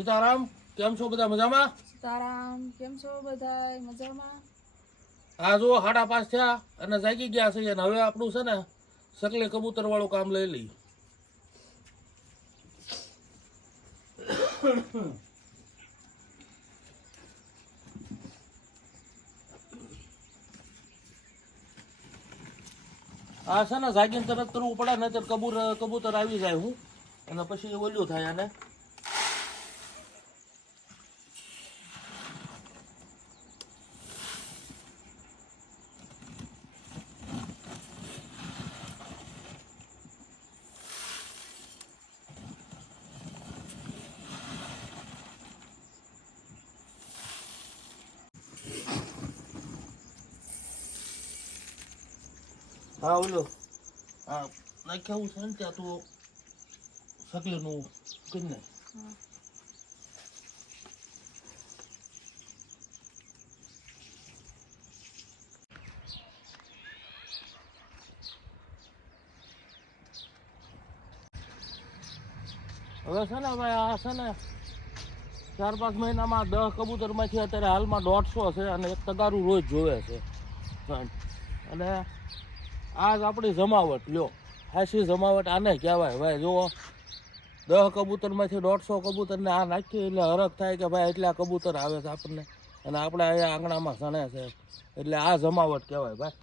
સીતારામ, કેમ છો બધા મજામાં? સીતારામ, કેમ છો બધા મજામાં? આ જો 5:30 થયા અને જાગી ગયા છે અને હવે આપણું છે ને સકલે કબૂતર વાળું કામ લઈ લઈ. આ છે ને જાગીને તરત કરવું પડે ને તો કબૂતર આવી જાય હું અને પછી ઓલું થાય અને હા ઓલો હા નાખ્યા છે ને ત્યાં તો સકલીનું કરી નાખ. હવે છે ને ભાઈ આ છે ને 4-5 મહિનામાં 10 કબૂતરમાંથી અત્યારે હાલમાં 150 છે અને એક તગારું રોજ જોવે છે. અને આજ આપણી જમાવટ લ્યો, હાસી જમાવટ આને કહેવાય ભાઈ. જુઓ 10 કબૂતરમાંથી 150 કબૂતરને આ નાખીએ એટલે હરખ થાય કે ભાઈ એટલા કબૂતર આવે છે આપણને અને આપણે અહીંયા આંગણામાં સણે છે એટલે આ જમાવટ કહેવાય ભાઈ.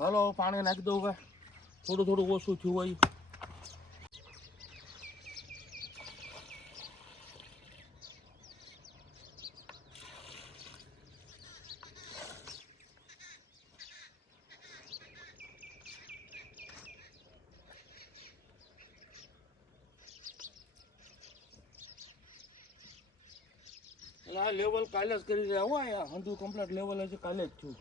હાલો પાણી નાખી દઉં ભાઈ, થોડું ઓછું થયું હોય. આ લેવલ કાલે જ કરી રહ્યા હોય, અહીંયા હંધું કમ્પ્લીટ લેવલ હજી કાલે જ થયું.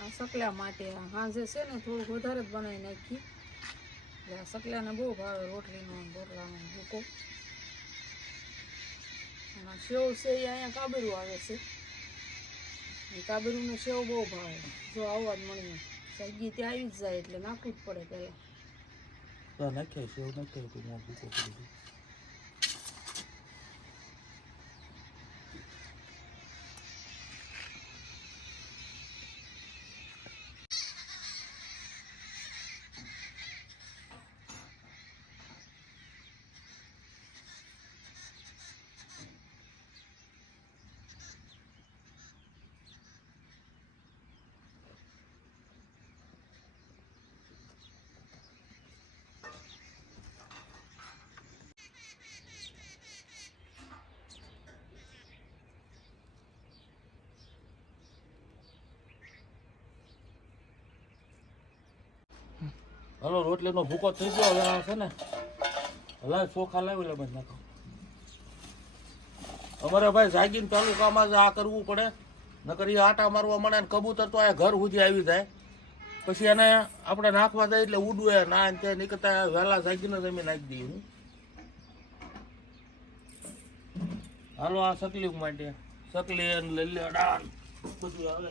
આ સકલા માટે હાજે છે ને થોડુંક વધારે જ બનાવી નાખી. એટલે આ સકલાને બહુ ભાવે રોટલીનો રોટલાનો ભૂકો. અને સેવ છે એ અહીંયા કાબરું આવે છે, એ કાબરુનો સેવ બહુ ભાવે. જો આવવા જ મળીએ સગી ત્યાં આવી જ જાય એટલે નાખવું જ પડે પહેલાં. નાખ્યા છે એવું નાખ્યા હતું હું ભૂકો કરી દઉં. હાલો રોટલીનો ભૂકો થઈ ગયો. હવે આ છે ને હલાય ચોખા લાવી લે બંધ નાખો. અમારે ભાઈ જાગીને ચાલુ કામ જ આ કરવું પડે, નકર એ આટા મારવા મળે ને કબૂતર તો આ ઘર સુધી આવી જાય. પછી એને આપણે નાખવા જાય એટલે ઉડવે ના તે નીકળતા વહેલા જાગીને જ અમે નાખી દઈએ. હું હાલો આ સકલી માટે સકલી લઈ ડાન બધું આવે.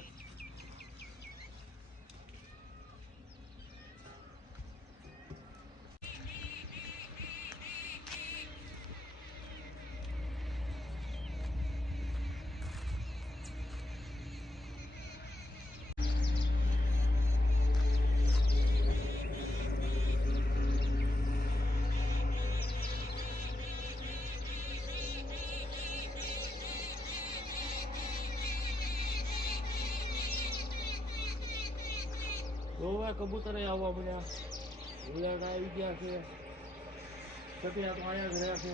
જોવે કબૂતરે આવવા મળ્યા, ઉલેટ આવી ગયા છે, સટિયા તો અહીંયા જ રહ્યા છે.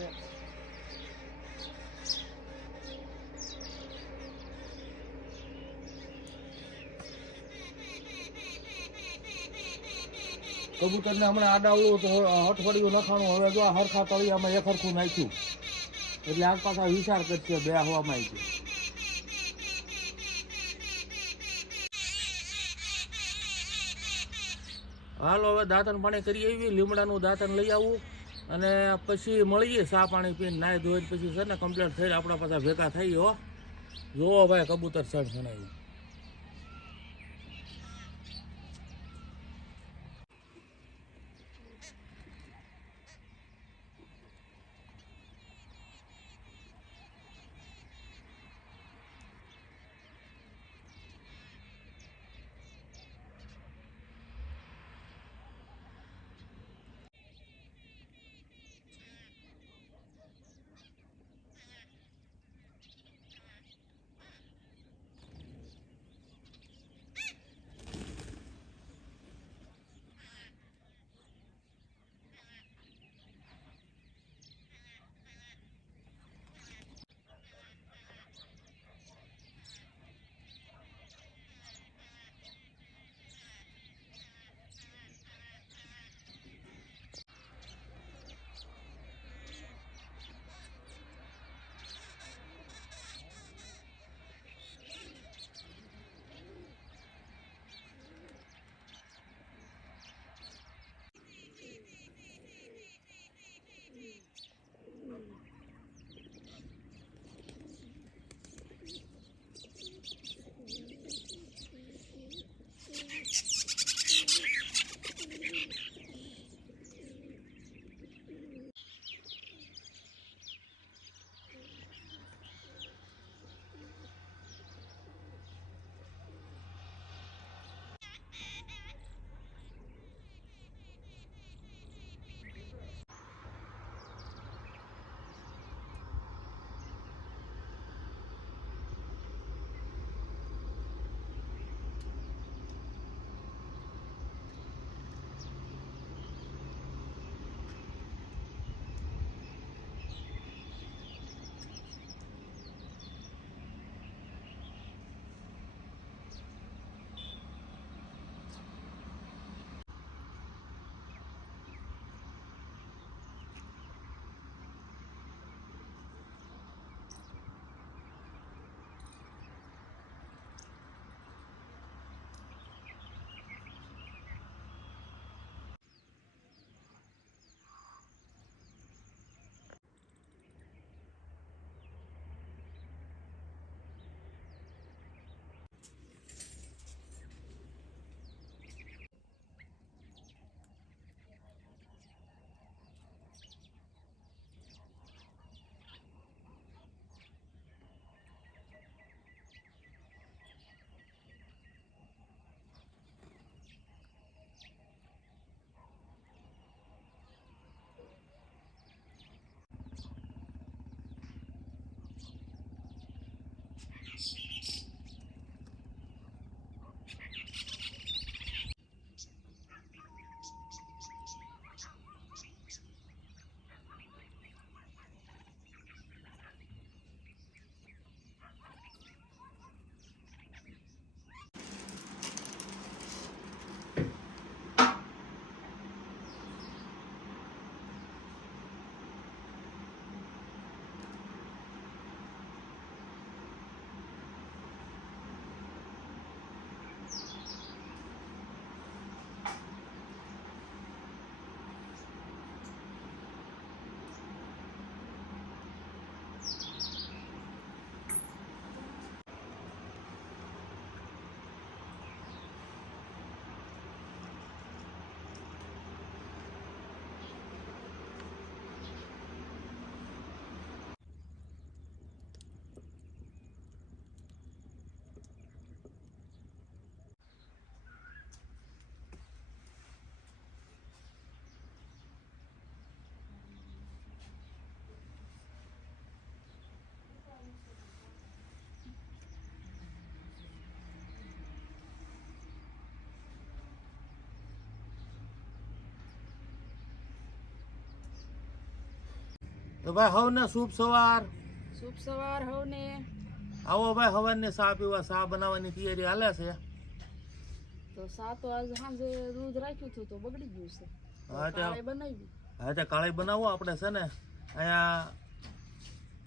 કબૂતરને હમણાં આડાવડું તો અઠવાડિયું નખાણું, હવે જો આ હરખા તળિયામાં એક હરખું નાખ્યું એટલે આગ પાછા વિચાર કરશે બે હવામાં આવી ગયું. હાલો હવે દાંતણ પાણી કરી આવી, લીમડાનું દાંતણ લઈ આવું અને પછી મળીએ ચા પાણી પીને નાહી ધોઈને પછી છે ને કમ્પ્લીટ થઈને આપણા પાછા ભેગા થઈએ. હો જોવો ભાઈ કબૂતર સણસણાયું. તો ભાઈ હવને શુભ સવાર. શુભ સવાર હવને. આવો ભાઈ હવાને ચા પીવા, ચા બનાવવાની તૈયારી હાલે છે. તો સા તો આજ સાંજે દૂધ રાખ્યું હતું તો બગડી ગયું છે. હા કાલે બનાવી. હા તે કાળી બનાવો આપણે છે ને અહીંયા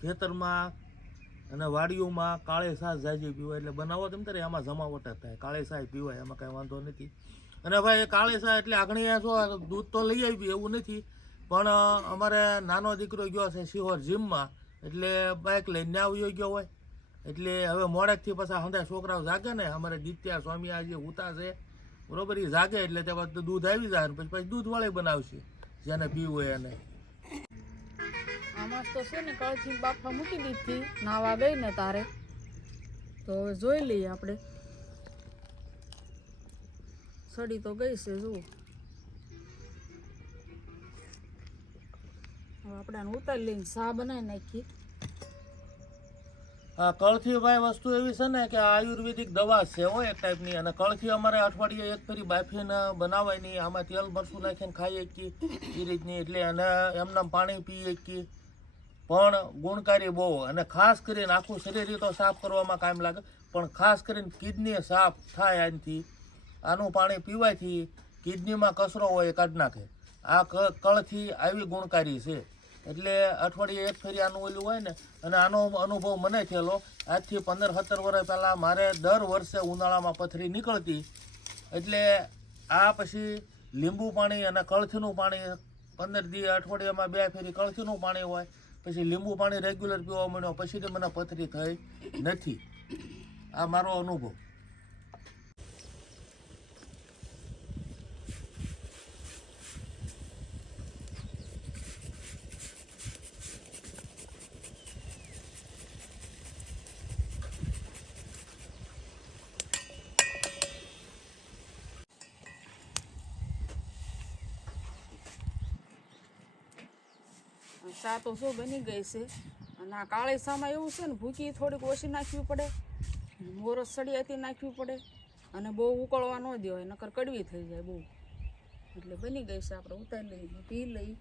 ખેતરમાં અને વાડીઓમાં કાળી છાશ જાજી પીવાય એટલે બનાવો તેમ તારે એમાં જમાવટ જ થાય. કાળી છાશ પીવાય એમાં કાંઈ વાંધો નથી. અને ભાઈ કાળી છાશ એટલે આગળ શું દૂધ તો લઈ આવી એવું નથી, પણ અમારે નાનો દીકરો ગયો છે શિહોર જીમમાં, એટલે બાઇક લઈને આવ્યો ગયો હોય એટલે હવે મોડેકથી પાછા હંધા છોકરાઓ જાગે ને, અમારે દિત્યા સ્વામી આ જે ઉતા છે બરોબર, એ જાગે એટલે ત્યાં દૂધ આવી જાય પછી દૂધવાળી બનાવશે જેને પીવું હોય એને. આમાં તો છે ને કળથી બાફા મૂકી દીધી, નાવા ગઈ ને તારે તો હવે જોઈ લઈએ આપણે. સડી તો ગઈ છે જુઓ. હવે આપણે આને ઉતારી લઈને ચા બનાવી નાખીએ. હા, કળથી ભાઈ વસ્તુ એવી છે ને કે આયુર્વેદિક દવા છે હોય એક ટાઈપની, અને કળથી અમારે અઠવાડિયે એક ફેરી બાફીને બનાવાયની, આમાં તેલ મરચું નાખીને ખાઈ શકીએ એ રીતની, એટલે અને એમનામ પાણી પી શકીએ, પણ ગુણકારી બહુ. અને ખાસ કરીને આખું શરીર તો સાફ કરવામાં કાયમ લાગે, પણ ખાસ કરીને કિડની સાફ થાય આનાથી. આનું પાણી પીવાથી કિડનીમાં કચરો હોય એ કાઢી નાખે. આ કળથી આવી ગુણકારી છે, એટલે અઠવાડિયે એક ફેરી આનું ઓલું હોય ને. અને આનો અનુભવ મને થયેલો આજથી 15-17 વર્ષ પહેલાં. મારે દર વર્ષે ઉનાળામાં પથરી નીકળતી, એટલે આ પછી લીંબુ પાણી અને કળથીનું પાણી 15 દી અઠવાડિયામાં 2 ફેરી કળથીનું પાણી હોય, પછી લીંબુ પાણી રેગ્યુલર પીવા મળ્યો, પછીથી મને પથરી થઈ નથી. આ મારો અનુભવ. ચા તો શું બની ગઈ છે. અને આ કાળી ચામાં એવું છે ને ભૂકી થોડીક ઓછી નાખવી પડે, મોરસ સળિયાથી નાખવી પડે, અને બહુ ઉકળવા ન દેવાય નકર કડવી થઈ જાય બહુ. એટલે બની ગઈ છે, આપણે ઉતારી લઈએ પી લઈ.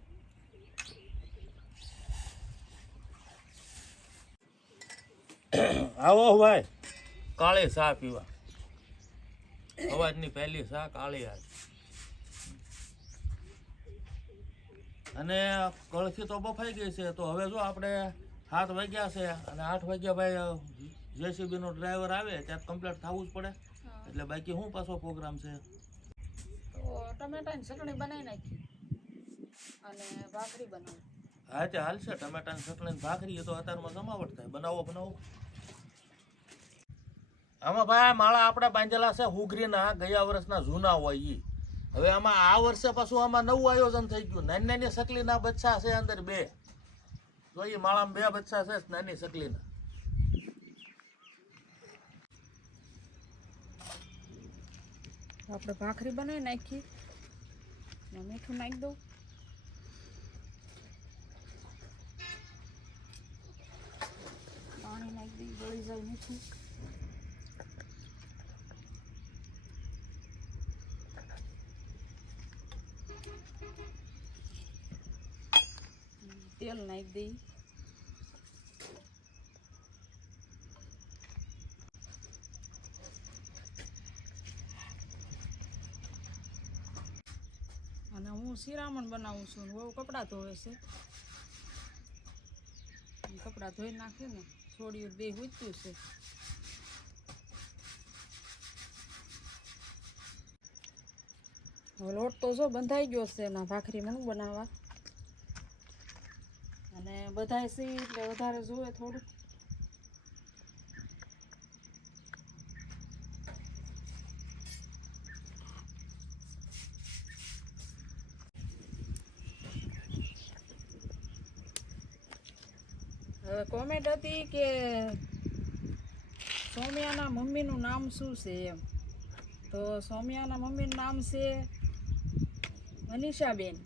આવો ભાઈ કાળી ચા પીવા. અવાજની પહેલી ચા કાળી આજ. અને કળથી તો બફાઈ ગઈ છે, તો હવે જો આપણે 7 વાગ્યા છે અને 8 વાગ્યા ભાઈ જેસીબીનો ડ્રાઈવર આવે ત્યાં કમ્પ્લીટ થવું જ પડે, એટલે બાકી શું પાછો પ્રોગ્રામ છે. તો ટમેટાની ચટણી બનાવી નાખી અને ભાખરી બનાવી. હા તે હાલશે. ટમેટાની ચટણી ભાખરી એ તો અત્યારમાં જમાવટ થાય. બનાવો. આમાં ભાઈ માળા આપણે બાંધેલા છે હુગરીના, ગયા વર્ષના જૂના હોય એ. હવે આમાં આ વર્ષે પાછું આમાં નવું આયોજન થઈ ગયું. નાની સકલીના બચ્ચા છે અંદર 2. જો એ માળામાં 2 બચ્ચા છે નાની સકલીના. આપણે ભાખરી બનાવી નાખી, મીઠું નાખી દઉં. પાણી નાખી દઈ, ગળી જાય મીઠું. તેલ નાખી દઈ. અને હું શિરામણ બનાવું છું. બહુ કપડાં ધોવે છે, કપડાં ધોઈ નાખે ને છોડ્યું 2 ઉચ્યું છે. હવે લોટ તો જો બંધાઈ ગયો છે એના ભાખરી મને બનાવવા, અને બધાય સી એટલે વધારે જોવે થોડું. હવે કોમેન્ટ હતી કે સૌમ્યાના મમ્મીનું નામ શું છે એમ. તો સૌમ્યાના મમ્મીનું નામ છે મનીષાબેન,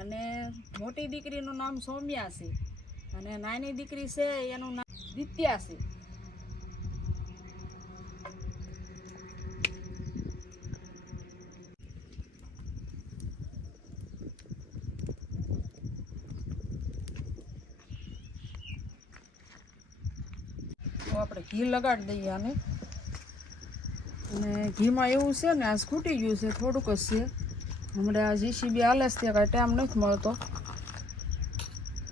અને મોટી દીકરીનું નામ સૌમ્યા છે, અને નાની દીકરી છે એનું નામ દિત્યા છે. આપણે ઘી લગાડી દઈએ આને. અને ઘીમાં એવું છે ને, આ ખૂટી ગયું છે, થોડુંક જ છે. હમણાં આ જીસીબી હાલે છે, કાંઈ ટાઈમ નથી મળતો,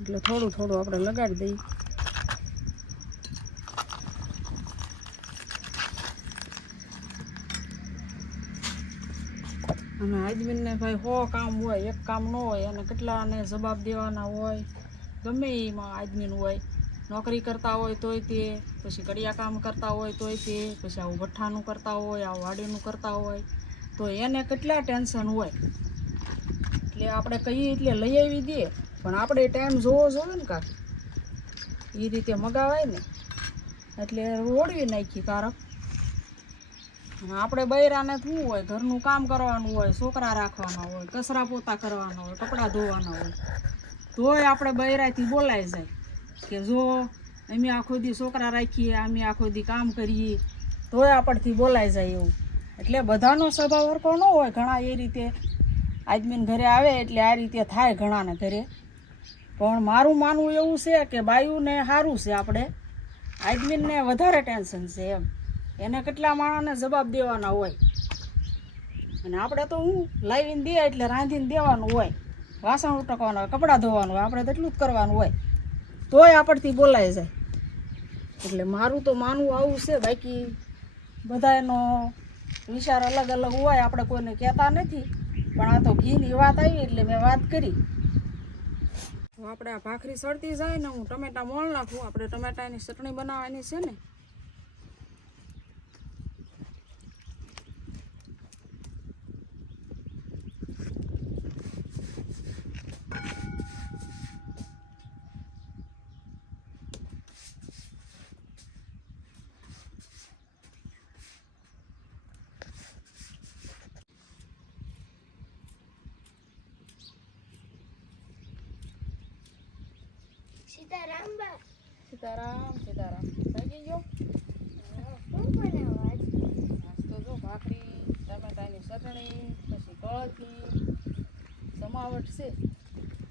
એટલે થોડું થોડું આપણે લગાડી દઈએ. અને આદમીને ભાઈ 100 કામ હોય, એક કામ ન હોય, અને કેટલાને જવાબ દેવાના હોય, ગમે એમાં આદમીનું હોય. નોકરી કરતા હોય તોય તે, પછી કડિયા કામ કરતા હોય તોય તે, પછી આવું ભઠ્ઠાનું કરતા હોય, આવું વાડીનું કરતા હોય, તો એને કેટલા ટેન્શન હોય. એટલે આપણે કહીએ એટલે લઈ આવી દઈએ, પણ આપણે ટાઈમ જોવો જોઈએ ને કાંક, એ રીતે મગાવાય ને. એટલે ઓળવી નાખી કારક. અને આપણે બૈરાને શું હોય, ઘરનું કામ કરવાનું હોય, છોકરા રાખવાના હોય, કચરા પોતા કરવાના હોય, કપડાં ધોવાના હોય, તોય આપણે બૈરાથી બોલાઈ જાય કે જો અમે આખો દી છોકરા રાખીએ, અમે આખો દી કામ કરીએ, તોય આપણથી બોલાઈ જાય એવું. એટલે બધાનો સ્વભાવ સરખો ન હોય. ઘણા એ રીતે આદમીને ઘરે આવે એટલે આ રીતે થાય ઘણાને ઘરે. પણ મારું માનવું એવું છે કે બાયુને સારું છે, આપણે આદમીને વધારે ટેન્શન છે એમ. એને કેટલા માણસને જવાબ દેવાના હોય, અને આપણે તો હું લાવીને દે એટલે રાંધીને દેવાનું હોય, વાસણ ઉટકવાનું હોય, કપડાં ધોવાનું હોય, આપણે તો એટલું જ કરવાનું હોય, તોય આપણથી બોલાઈ જાય. એટલે મારું તો માનવું આવું છે. બાકી બધાનો વિચાર અલગ અલગ હોય, આપણે કોઈને કહેતા નથી, પણ આ તો ઘીની વાત આવી એટલે મેં વાત કરી. તો આપણે આ ભાખરી સળતી જાય ને, હું ટમેટા મોળ નાખું. આપણે ટમેટાની ચટણી બનાવવાની છે ને. સીતારામ બા. સીતારામ સીતારામ. ભાગી ગયો શું બનાવવા આજ? નાસ્તો જો ભાખરી, ટમેટાની ચટણી, પછી કળથી જમાવટ છે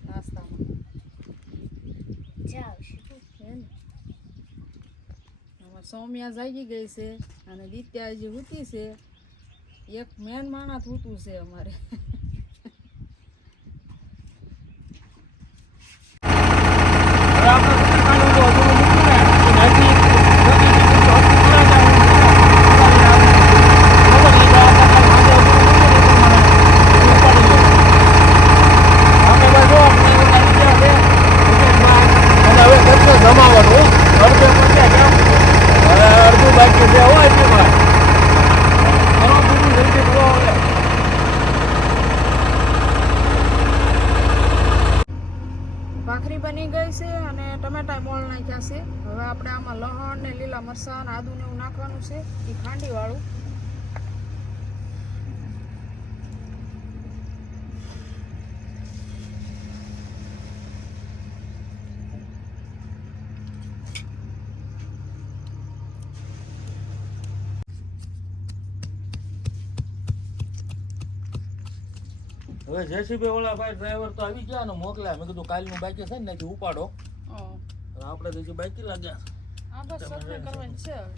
નાસ્તામાં. જાવ હે ને, આમાં સૌમ્યા જાગી ગઈ છે, અને દિત્યા હજી હૂતી છે. એક મેન માણસ હૂતું છે અમારે. ભાખરી બની ગઈ છે અને ટમેટા મોળ નાખ્યા છે. હવે આપણે આમાં લસણ ને લીલા મરચાં ને આદુ ને એવું નાખવાનું છે, એ ખાંડી વાળું. હવે જેસીબી ઓલા ભાઈ ડ્રાઈવર તો આવી ગયા ને મોકલ્યા. મેં કીધું કાલનું બાકી છે ને ત્યાંથી ઉપાડો, આપણે તો હજી બાકી લાગ્યા. આ બસ ચટણી કરવાની છે હવે.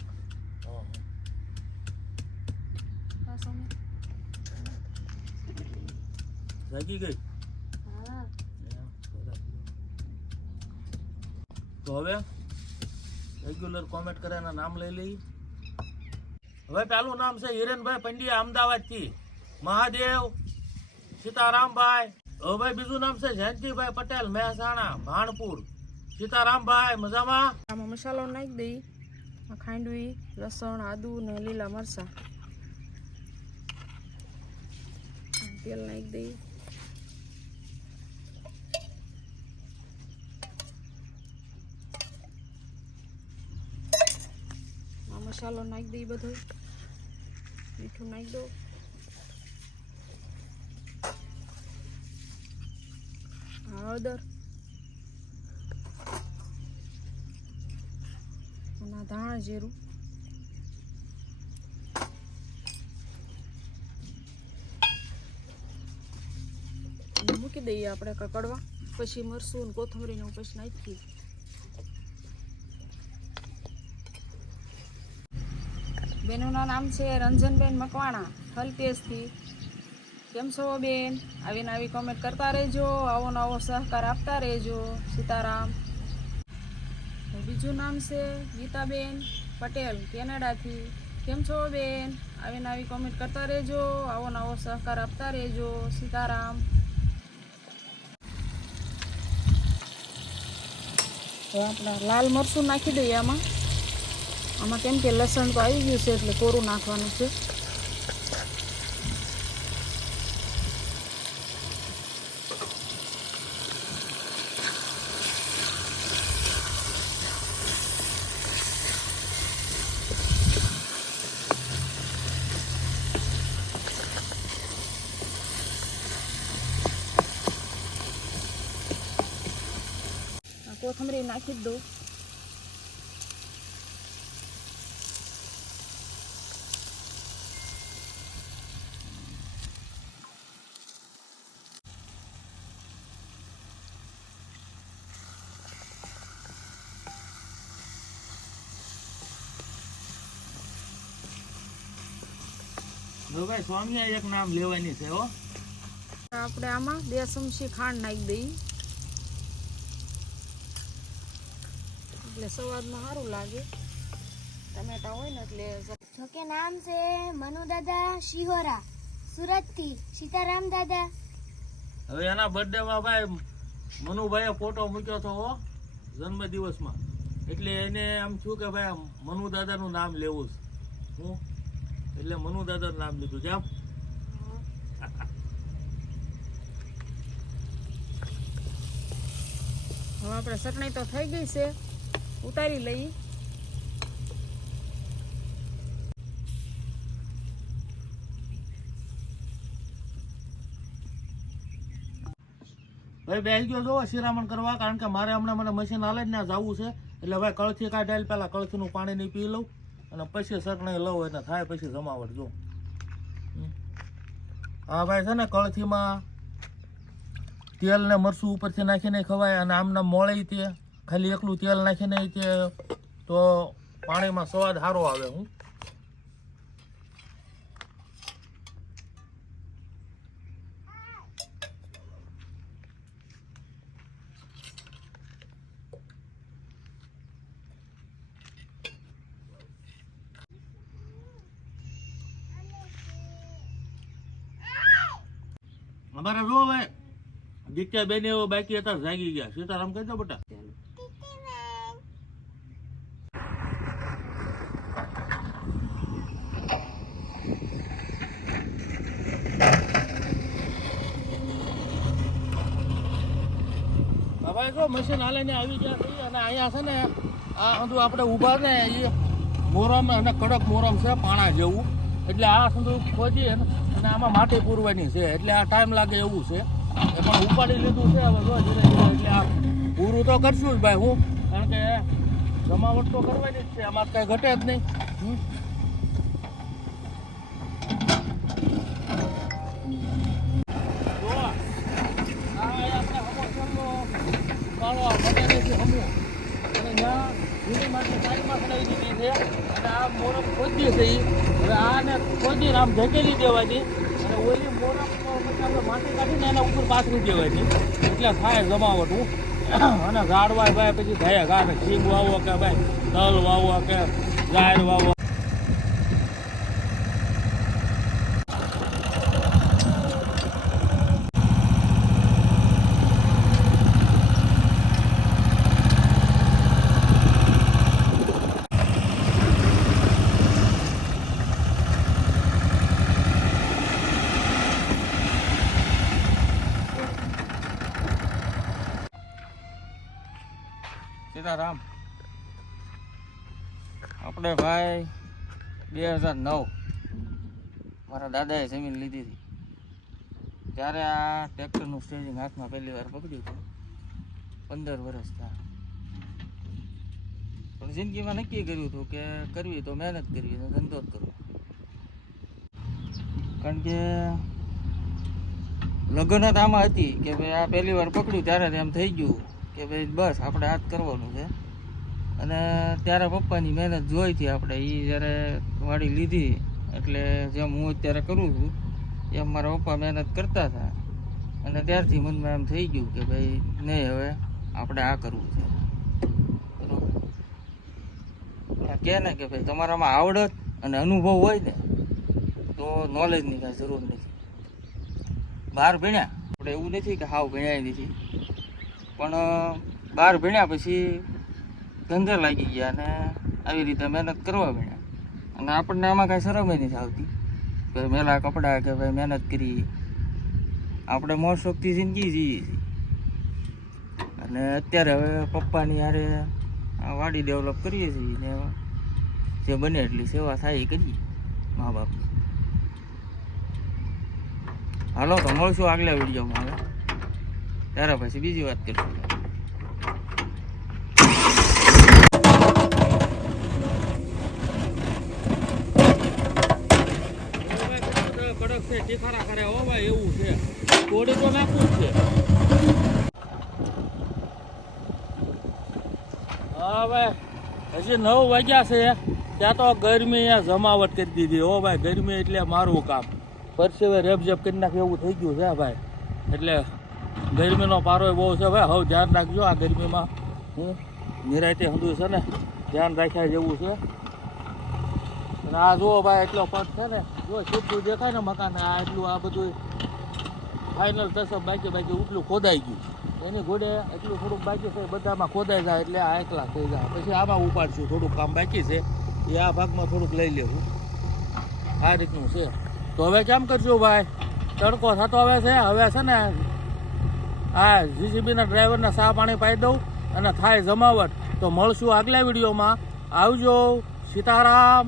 આ સમય જાગી ગઈ. હા. તો હવે રેગ્યુલર કોમેન્ટ કરે એના નામ લઈ લઈ. હવે પેલું નામ છે હિરેનભાઈ પંડ્યા, અમદાવાદથી. મહાદેવ, સીતારામભાઈ. હવે ભાઈ બીજું નામ છે જયંતિભાઈ પટેલ, મહેસાણા, ભાણપુર. સીતારામભાઈ મજામાં? આમાં મસાલો નાખી દઈ. આ ખાંડવી, લસણ, આદુ ને લીલા મરચાં. તેલ નાખી દઈ. આ મસાલો નાખી દઈ બધો. મીઠું નાખી દો. હળદર અને ધાણા જીરું. મૂકી દઈએ આપણે કકડવા. પછી મરસું ને કોથમરીને પછી નાખી. બેનોના નામ છે રંજનબેન મકવાણા થલતેજથી. કેમ છો બેન? આવીને આવી કોમેન્ટ કરતા રહેજો, આવો નવો સહકાર આપતા રહેજો. સીતારામ. બીજું નામ છે ગીતાબેન પટેલ કેનેડાથી. કેમ છો બેન? આવીને આવી કોમેન્ટ કરતા રહેજો, આવો નવો સહકાર આપતા રહેજો. સીતારામ. હવે આપણે લાલ મરચું નાખી દઈએ આમાં કેમ કે લસણ તો આવી ગયું છે એટલે કોરું નાખવાનું છે. કોથમરી નાખી જ દઉં. જો ભાઈ સ્વામિયા એક નામ લેવાની છે હો. આપણે આમાં 2 ચમચી ખાંડ નાખી દઈએ એટલે સ્વાદમાં સારું લાગે. ટમેટા હોય ને એટલે. જોકે નામ છે મનુદાદા શિહોરા સુરતથી. સીતારામ દાદા. હવે એના બર્થડે માં ભાઈ મનુભાઈએ ફોટો મૂક્યો હતો હો જન્મ દિવસમાં, એટલે એને આમ થયું કે ભાઈ મનુ દાદાનું નામ લેવું છે હું, એટલે મનુ દાદાનું નામ લીધું કેમ. હવે આપણે ચટણી તો થઈ ગઈ છે, ઉતારી લઈ. ભાઈ બેસી ગયો જો શિરામણ કરવા, કારણ કે મારે હમણાં મને મશીન હાલે જ ત્યાં જવું છે, એટલે ભાઈ કળથી કાઢેલ પહેલાં કળથીનું પાણી નહીં પી લઉં અને પછી ચટણી લઉં એટલે થાય પછી જમાવટ. જો હા ભાઈ છે ને કળથીમાં તેલ ને મરચું ઉપરથી નાખીને ખવાય, અને આમના મોળી તે ખાલી એકલું તેલ નાખીને તે તો પાણીમાં સ્વાદ સારો આવે. હું અમારા જો ભાઈ દીકરા બેન એવો બાકી હતા જાગી ગયા. સીતારામ કહી દો બેટા. ભાઈ જો મશીન હાલે ને આવી ગયા છે, અને અહીંયા છે ને આ બધું આપણે ઊભા ને એ મોરમ અને કડક મોરમ છે પાણા જેવું, એટલે આ બધું ખોદી અને આમાં માટી પૂરવાની છે, એટલે આ ટાઈમ લાગે એવું છે. એ પણ ઉપાડી લીધું છે હવે જો ધીરે ધીરે, એટલે આ પૂરું તો કરશું જ ભાઈ હું, કારણ કે જમાવટ તો કરવાની જ છે, આમાં કઈ ઘટે જ નહીં. જો આ આપણે હમો કાળો બટેલીથી હમો, અને ત્યાં જૂની માટે સાઈડમાં ખડાવી દીધી છે, અને આ મોરમ ખોદી છે એ હવે આને ખોદીને આમ ઢકેલી દેવાની, અને ઓલી મોરમ પછી આપણે માટી કાઢીને એના ઉપર પાથરી દેવાની, એટલે થાય જમાવટ. હું અને ઝાડવા ભાઈ પછી થાય ઘા ખીમ વાવો કે ભાઈ તલ વાવો કે ગાયર વાવો. સીતારામ. આપણે ભાઈ 2009 મારા દાદાએ જમીન લીધી હતી, ત્યારે આ ટ્રેક્ટરનું સ્ટેરિંગ હાથમાં પહેલી વાર પકડ્યું હતું. 15 વર્ષ થયા, પણ જિંદગીમાં નક્કી કર્યું હતું કે કરવી તો મહેનત કરવી અને ધંધો જ કરવો. કારણ કે લગ્ન જ આમાં હતી કે ભાઈ આ પહેલી વાર પકડ્યું ત્યારે એમ થઈ ગયું કે ભાઈ બસ આપણે આ જ કરવાનું છે. અને ત્યારે પપ્પાની મહેનત જોઈ હતી આપણે. એ જ્યારે વાડી લીધી એટલે જેમ હું અત્યારે કરું છું એમ મારા પપ્પા મહેનત કરતા હતા. અને ત્યારથી મનમાં એમ થઈ ગયું કે ભાઈ નહીં, હવે આપણે આ કરવું છે. બરોબર. કહે ને કે ભાઈ તમારામાં આવડત અને અનુભવ હોય ને તો નોલેજની કાંઈ જરૂર નથી. બહાર ભણ્યા આપણે એવું નથી કે હાવ ભણ્યા નથી, પણ બહાર ભણ્યા પછી ધંધે લાગી ગયા અને આવી રીતે મહેનત કરવા ભણ્યા. અને આપણને આમાં કાંઈ શરમ નથી આવતી કે મેલા કપડાં કે ભાઈ મહેનત કરી. આપણે મોજ શોખથી જિંદગી જીવીએ છીએ. અને અત્યારે હવે પપ્પાની હારે આ વાડી ડેવલપ કરીએ છીએ ને જે બને એટલી સેવા થાય એ કરીએ મા બાપની. હાલો તો મળશું આગલા વિડીયોમાં. હવે ત્યારે પછી બીજી વાત કરીશું. કડક છે, ટીખારા કરે હો ભાઈ, એવું છે. કોડી તો નાખવું જ છે. હા ભાઈ, હજી 9 વાગ્યા છે ત્યાં તો ગરમીએ જમાવટ કરી દીધી. હો ભાઈ, ગરમી એટલે મારું કામ. પરસેવે રેપઝેપ કરી નાખે એવું થઈ ગયું છે ભાઈ. એટલે ગરમીનો પારો બહુ છે ભાઈ. હવે ધ્યાન રાખજો આ ગરમીમાં. હું નિરાયતે હંધું છે ને ધ્યાન રાખ્યા જેવું છે. અને આ જુઓ ભાઈ, એટલો પટ છે ને, જો સીધું દેખાય ને મકાન, આ એટલું આ બધું ફાઇનલ થશે. બાકી ઉપલું ખોદાઈ ગયું. એની ઘોડે એટલું થોડુંક બાકી છે, બધામાં ખોદાઈ જાય એટલે આ એકલા થઈ જાય. પછી આમાં ઉપાડશું, થોડુંક કામ બાકી છે એ આ ભાગમાં થોડુંક લઈ લેવું. આ રીતનું છે. તો હવે કેમ કરશું ભાઈ, તડકો થતો હવે છે. હવે છે ને આ જીસીબીના ડ્રાઈવરના ચા પાણી પાઈ દઉં અને થાય જમાવટ. તો મળશું આગલા વિડીયોમાં. આવજો. સીતારામ.